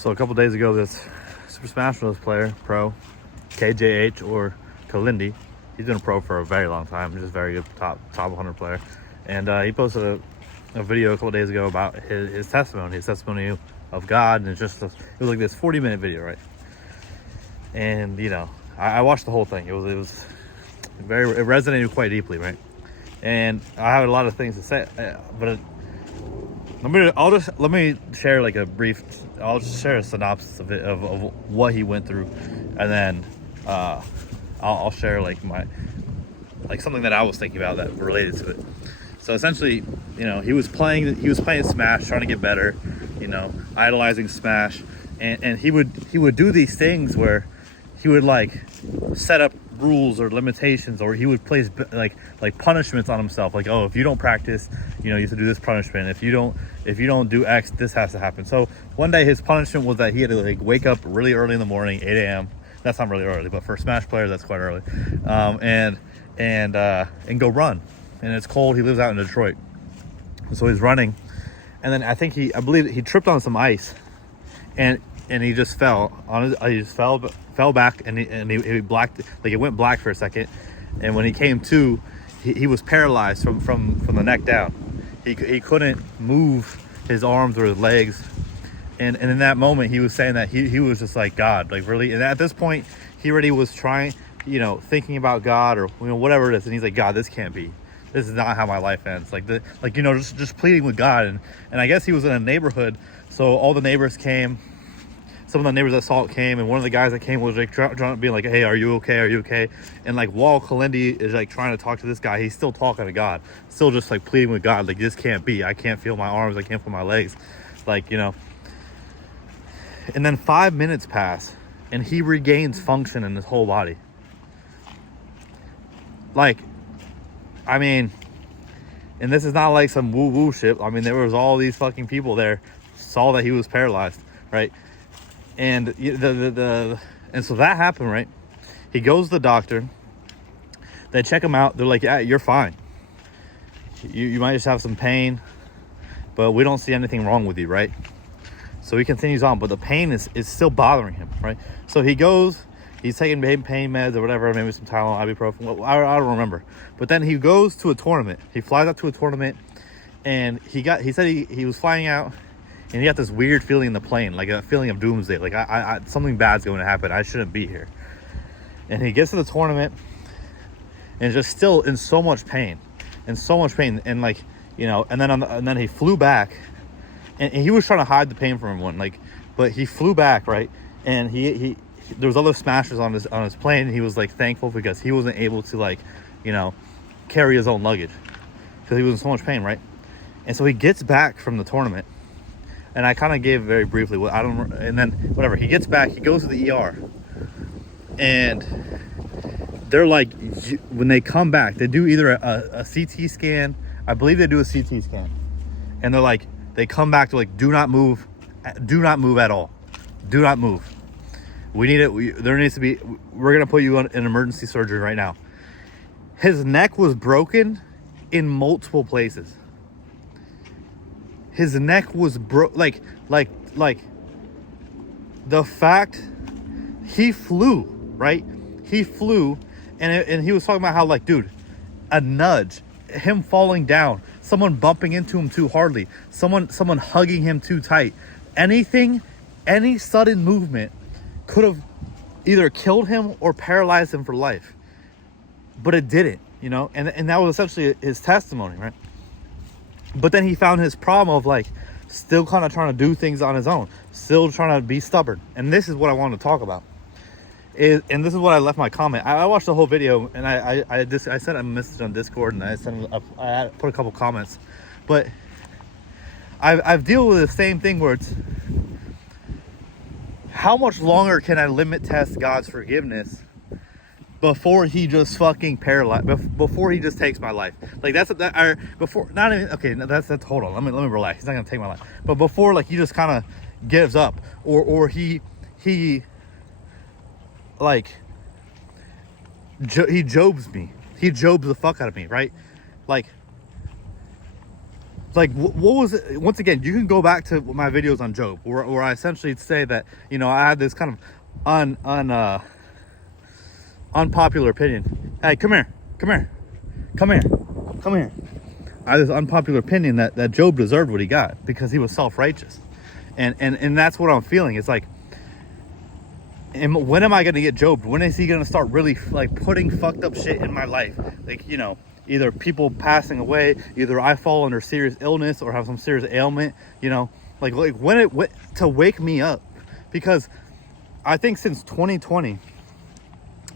So a couple days ago, this Super Smash Bros. Player, pro, KJH or Kalindi, he's been a pro for a very long time. He's just a very good top 100 player. And he posted a video a couple days ago about his testimony of God. And it was like this 40-minute video, right? And you know, I watched the whole thing. It resonated quite deeply, right? And I have a lot of things to say, but let me share like I'll just share a synopsis of what he went through, and then I'll share like something that I was thinking about that related to it. So essentially, you know, he was playing Smash, trying to get better, you know, idolizing Smash, and he would do these things where he would like set up rules or limitations, or he would place like punishments on himself, like, oh, if you don't practice, you know, you have to do this punishment. If you don't do X, this has to happen. So one day his punishment was that he had to like wake up really early in the morning, 8 a.m. That's not really early, but for Smash players that's quite early, and go run. And it's cold. He lives out in Detroit, so he's running, and then I believe he tripped on some ice, and he just fell fell back, and he blacked, like it went black for a second, and when he came to, he was paralyzed from the neck down. He couldn't move his arms or his legs, and in that moment he was saying that he was just like, God, like really. And at this point he already was trying, you know, thinking about God, or you know, whatever it is, and he's like, God, this can't be. This is not how my life ends. You know, just pleading with God. And I guess he was in a neighborhood, so all the neighbors came. Some of the neighbors that saw it came, and one of the guys that came was like trying to be like, hey, are you okay? Are you okay? And like while Kalindi is like trying to talk to this guy, he's still talking to God, still just like pleading with God, like, this can't be. I can't feel my arms. I can't feel my legs. Like, you know. And then 5 minutes pass, and he regains function in his whole body. Like, I mean, and this is not like some woo-woo shit. I mean, there was all these fucking people there, saw that he was paralyzed, right? And and so that happened, right? He goes to the doctor. They check him out. They're like, yeah, you're fine. You might just have some pain, but we don't see anything wrong with you, right? So he continues on, but the pain is still bothering him, right? So he goes, he's taking pain meds or whatever, maybe some Tylenol, ibuprofen. I don't remember. But then he goes to a tournament. He flies out to a tournament, and he said he was flying out, and he got this weird feeling in the plane, like a feeling of doomsday. Like, I something bad's going to happen. I shouldn't be here. And he gets to the tournament, and just still in so much pain, and like, you know, and then he flew back, and he was trying to hide the pain from everyone, like, but he flew back, right? And he there was other smashers on his plane, and he was like thankful because he wasn't able to, like, you know, carry his own luggage because he was in so much pain, right? And so he gets back from the tournament. And I kind of gave very briefly, and then whatever, he gets back, he goes to the ER, and they're like, when they come back, they do either a CT scan, I believe they do a CT scan, and they're like, they come back to like, do not move at all, do not move. We need it, there needs to be, we're going to put you in emergency surgery right now. His neck was broken in multiple places. His neck was like the fact he flew, right? He flew, and he was talking about how, like, dude, a nudge, him falling down, someone bumping into him too hardly, someone hugging him too tight, anything, any sudden movement could have either killed him or paralyzed him for life. But it didn't, you know, and that was essentially his testimony, right? But then he found his problem of like still kind of trying to do things on his own, still trying to be stubborn. And this is what I wanted to talk about. And this is what I left my comment. I watched the whole video, and I sent a message on Discord, and I put a couple comments. But I've dealt with the same thing where it's, how much longer can I limit test God's forgiveness before he just fucking paralyzed, before he just takes my life? Like, hold on, let me relax. He's not gonna take my life, but before, like, he just kind of gives up, or he like he jobs me, he jobs the fuck out of me, right? Like, like what was it? Once again, you can go back to my videos on Job, where I essentially say that, you know, I had this kind of unpopular opinion. Hey, come here. I had this unpopular opinion that Job deserved what he got because he was self-righteous, and that's what I'm feeling. It's like, when am I gonna get Job? When is he gonna start really like putting fucked up shit in my life? Like, you know, either people passing away, either I fall under serious illness or have some serious ailment, you know, like when to wake me up. Because I think since 2020,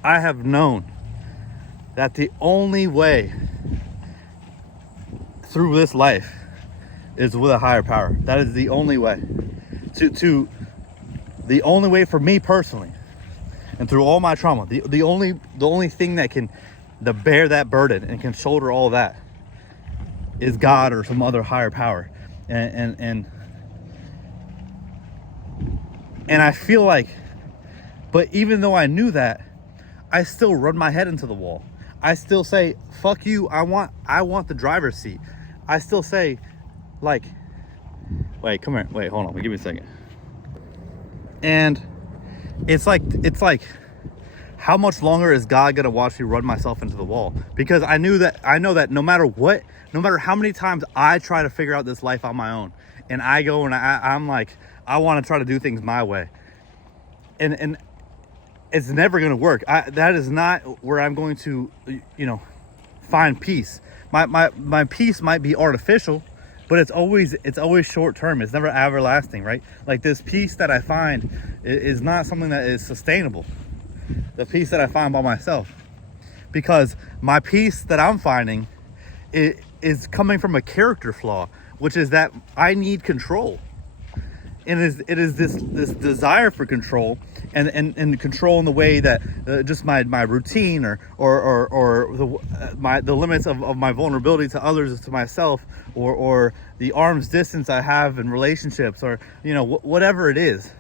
I have known that the only way through this life is with a higher power. That is the only way. The only way for me personally, and through all my trauma, the only thing that can bear that burden and can shoulder all that is God or some other higher power. And I feel like, but even though I knew that, I still run my head into the wall. I still say, fuck you, I want the driver's seat. I still say, like, wait, come here, wait, hold on, give me a second. And it's like, how much longer is God gonna watch me run myself into the wall? Because I know that no matter what, no matter how many times I try to figure out this life on my own, and I go and I'm like, I want to try to do things my way, and it's never gonna work. That is not where I'm going to, you know, find peace. My peace might be artificial, but it's always short term. It's never everlasting, right? Like, this peace that I find is not something that is sustainable. The peace that I find by myself, because my peace that I'm finding is coming from a character flaw, which is that I need control. And it is this desire for control, and control in the way that just my routine or the limits of my vulnerability to others, to myself, or the arm's distance I have in relationships, or, you know, whatever it is,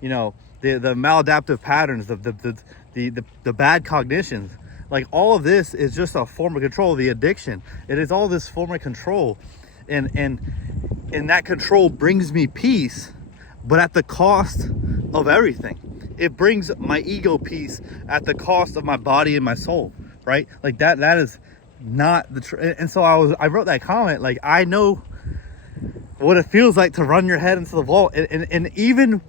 you know, the maladaptive patterns, the bad cognitions, like, all of this is just a form of control. The addiction, it is all this form of control, and that control brings me peace, but at the cost of everything. It brings my ego peace at the cost of my body and my soul, right? Like, that is not the and so I wrote that comment, like, I know what it feels like to run your head into the wall, and even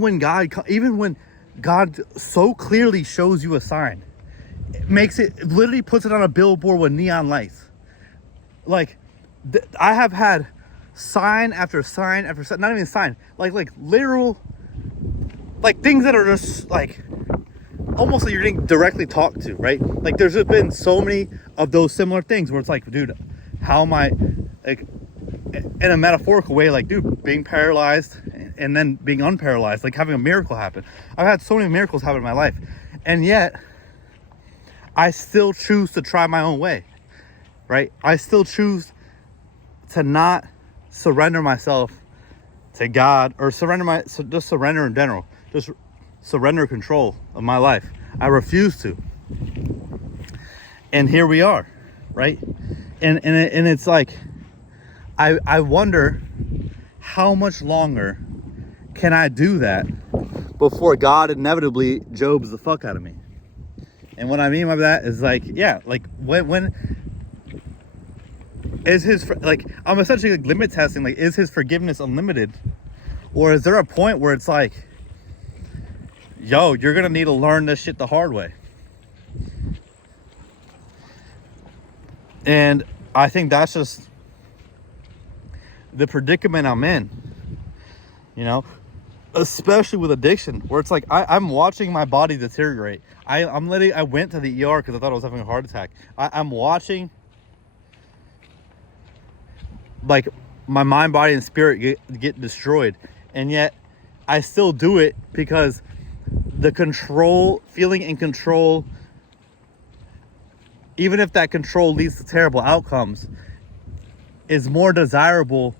when God so clearly shows you a sign, literally puts it on a billboard with neon lights. Like, I have had sign after sign after sign, not even sign, like literal, like, things that are just like almost like you're getting directly talked to, right? Like, there's just been so many of those similar things where it's like, dude, how am I, like, in a metaphorical way, like, dude, being paralyzed and then being unparalyzed, like having a miracle happen. I've had so many miracles happen in my life, and yet I still choose to try my own way, right? I still choose to not surrender myself to God, or just surrender in general, just surrender control of my life. I refuse to. And here we are, right? And it's like, I wonder how much longer can I do that before God inevitably Jobs the fuck out of me. And what I mean by that is, like, yeah, like, when is his, like, I'm essentially like limit testing, like, is his forgiveness unlimited, or is there a point where it's like, yo, you're gonna need to learn this shit the hard way? And I think that's just the predicament I'm in, you know, especially with addiction, where it's like I'm watching my body deteriorate. I went to the ER because I thought I was having a heart attack. I'm watching, like, my mind, body, and spirit get destroyed, and yet I still do it because the feeling in control, even if that control leads to terrible outcomes, is more desirable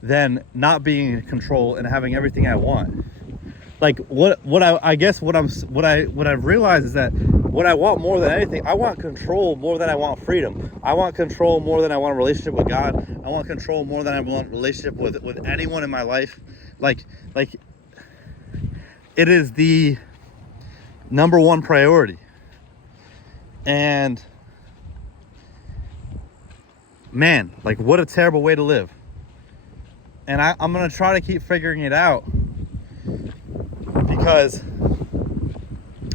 than not being in control and having everything I want. Like, what I've realized is that what I want more than anything, I want control more than I want freedom. I want control more than I want a relationship with God. I want control more than I want a relationship with anyone in my life. Like it is the number one priority. And man, like, what a terrible way to live. And I'm gonna try to keep figuring it out, because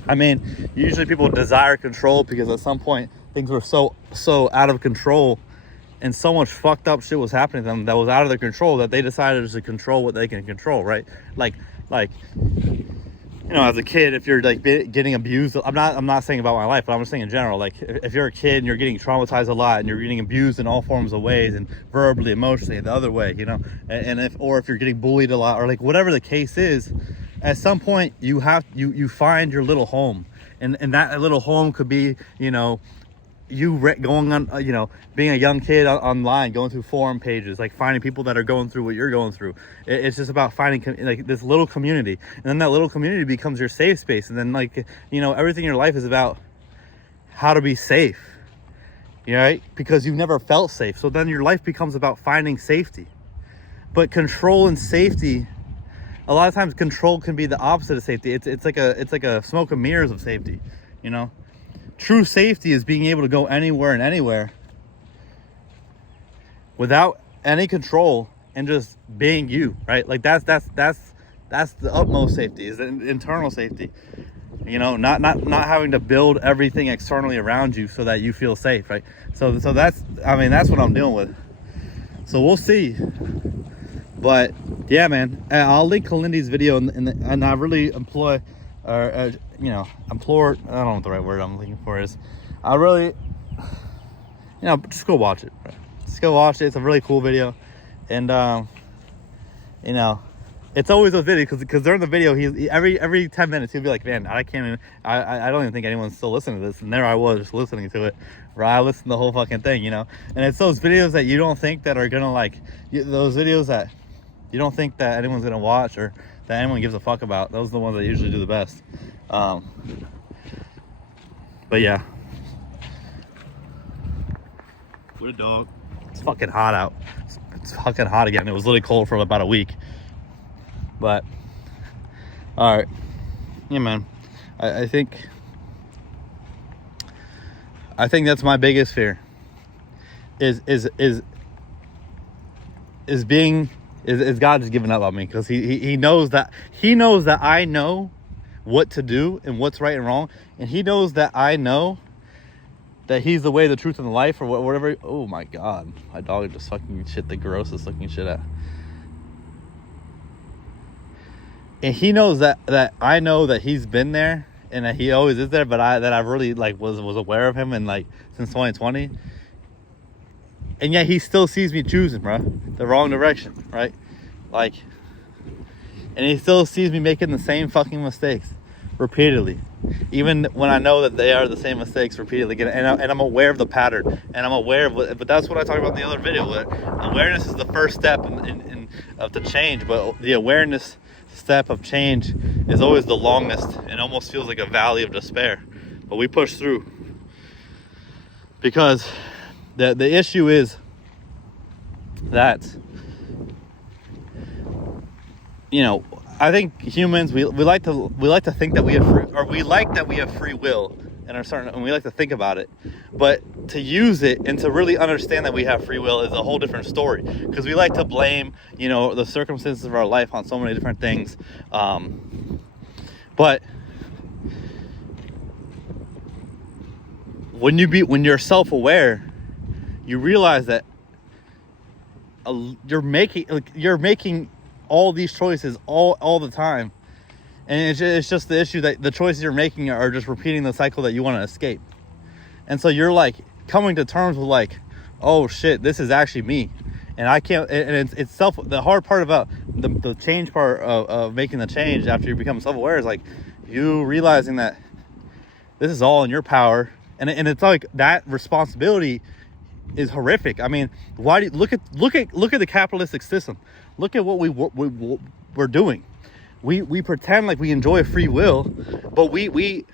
I mean, usually people desire control because at some point things were so out of control and so much fucked up shit was happening to them that was out of their control that they decided to control what they can control, right? Like you know, as a kid, if you're like getting abused, I'm not saying about my life, but I'm just saying in general, like if you're a kid and you're getting traumatized a lot and you're getting abused in all forms of ways, and verbally, emotionally, the other way, you know, and if you're getting bullied a lot, or like whatever the case is, at some point you find your little home, and that little home could be, you know, going on, you know, being a young kid online, going through forum pages, like finding people that are going through what you're going through. It's just about finding like this little community, and then that little community becomes your safe space. And then, like, you know, everything in your life is about how to be safe, you know, right? Because you've never felt safe. So then your life becomes about finding safety. But control and safety, a lot of times control can be the opposite of safety. It's like a smoke and mirrors of safety, you know? True safety is being able to go anywhere and anywhere without any control and just being you, right? Like that's the utmost safety, is the internal safety. You know, not having to build everything externally around you so that you feel safe, right? So that's, I mean, that's what I'm dealing with. So we'll see. But yeah, man, I'll link Kalindi's video and I really implore, I don't know what the right word I'm looking for is. I really, you know, just go watch it. Just go watch it. It's a really cool video. And, you know, it's always those videos, because during the video, he every 10 minutes, he'll be like, man, I don't even think anyone's still listening to this. And there I was, just listening to it. Right? I listened to the whole fucking thing, you know. And it's those videos that you don't think that are gonna, like, those videos that you don't think that anyone's gonna watch or that anyone gives a fuck about. Those are the ones that usually do the best. But yeah, what a dog. It's fucking hot out. It's fucking hot again. It was literally cold for about a week. But all right, yeah, man, I think that's my biggest fear is God just giving up on me, because he knows that I know what to do and what's right and wrong, and he knows that I know that he's the way, the truth, and the life, or whatever. Oh my God, my dog just fucking shit the grossest looking shit out. And he knows that I know that he's been there and that he always is there, but I really like was aware of him, and like since 2020. And yet he still sees me choosing, bro, the wrong direction, right? Like, and he still sees me making the same fucking mistakes repeatedly, even when I know that they are the same mistakes repeatedly. And I'm aware of the pattern, and I'm aware of what, but that's what I talked about in the other video. Awareness is the first step of the change, but the awareness step of change is always the longest, and almost feels like a valley of despair. But we push through, because the issue is that, you know, I think humans, we like to think that we have free will, and we like to think about it, but to use it and to really understand that we have free will is a whole different story, because we like to blame, you know, the circumstances of our life on so many different things, but when you're self-aware, you realize that you're making all these choices all the time, and it's just the issue that the choices you're making are just repeating the cycle that you want to escape. And so you're like coming to terms with, like, oh shit, this is actually me, and I can't. And it's the hard part about the change part of making the change after you become self-aware is like you realizing that this is all in your power, and it's like that responsibility is horrific. I mean, why do you look at the capitalistic system? Look at what we're doing. We pretend like we enjoy free will, but we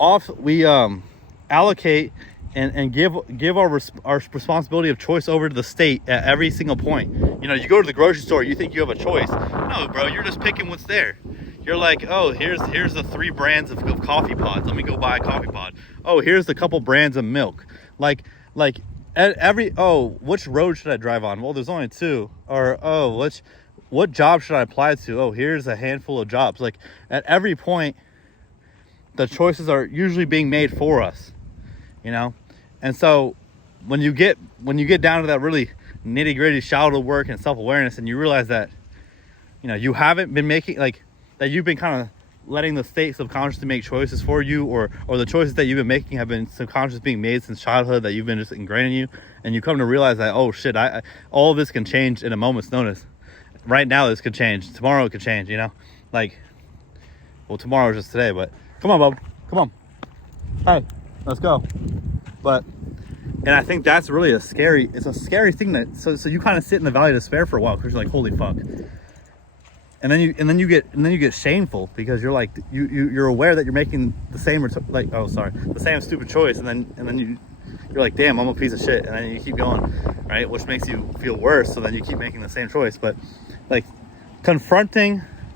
allocate and give our responsibility of choice over to the state at every single point. You know, you go to the grocery store, you think you have a choice. No, bro, you're just picking what's there. You're like, oh, here's the 3 brands of coffee pods. Let me go buy a coffee pod. Oh, here's the couple brands of milk. Like at every, oh, which road should I drive on? Well, there's only 2. Or, oh, what job should I apply to? Oh, here's a handful of jobs. Like at every point, the choices are usually being made for us, you know? And so when you get down to that really nitty-gritty childhood work and self-awareness, and you realize that, you know, you haven't been making, like, that you've been kind of letting the state subconsciously make choices for you, or the choices that you've been making have been subconscious being made since childhood, that you've been just ingrained in you, and you come to realize that, oh shit, I all of this can change in a moment's notice. Right now this could change, tomorrow it could change, you know? Like, well, tomorrow is just today, but come on, bub, come on, hey, let's go. But, and I think that's really a scary thing, that so you kind of sit in the valley of despair for a while, because you're like, holy fuck. And then you get shameful, because you're like, you're aware that you're making the same, the same stupid choice, and then you're like, damn, I'm a piece of shit, and then you keep going, right? Which makes you feel worse. So then you keep making the same choice. But like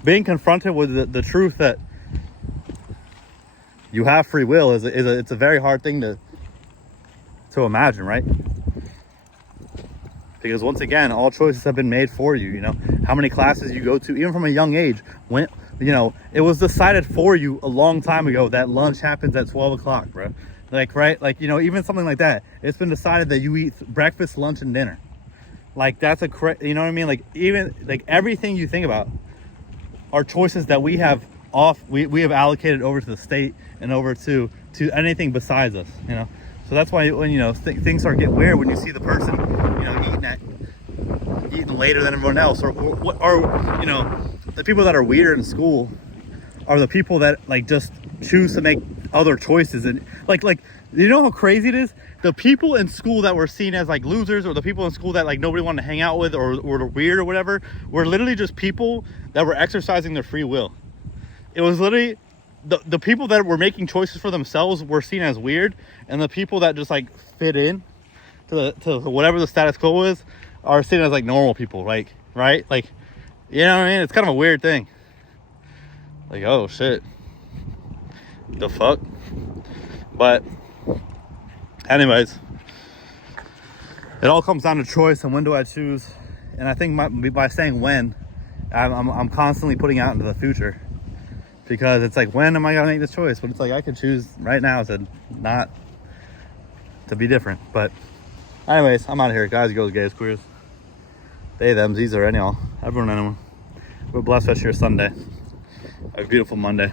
being confronted with the truth that you have free will it's a very hard thing to imagine, right? Because once again, all choices have been made for you. You know, how many classes you go to, even from a young age, when, you know, it was decided for you a long time ago that lunch happens at 12 o'clock, bro. Like, right? Like, you know, even something like that, it's been decided that you eat breakfast, lunch, and dinner. Like, that's you know what I mean? Like, even, like, everything you think about are choices that we have we have allocated over to the state and over to anything besides us, you know? So that's why when, you know, things start getting weird, when you see the person, you know, eating later than everyone else, or you know, the people that are weird in school are the people that, like, just choose to make other choices. And like you know how crazy it is? The people in school that were seen as like losers, or the people in school that like nobody wanted to hang out with, or were weird or whatever, were literally just people that were exercising their free will. It was literally the people that were making choices for themselves were seen as weird, and the people that just like fit in to whatever the status quo is are seen as like normal people, like, right? Like, you know what I mean? It's kind of a weird thing. Like, oh shit, the fuck. But anyways, it all comes down to choice, and when do I choose? And I think by saying when, I'm constantly putting out into the future. Because it's like, when am I gonna make this choice? But it's like, I could choose right now to be different. But anyways, I'm out of here. Guys, girls, gays, queers, they, them, these, or any all. Everyone, anyone. We're blessed rest of your Sunday. A beautiful Monday.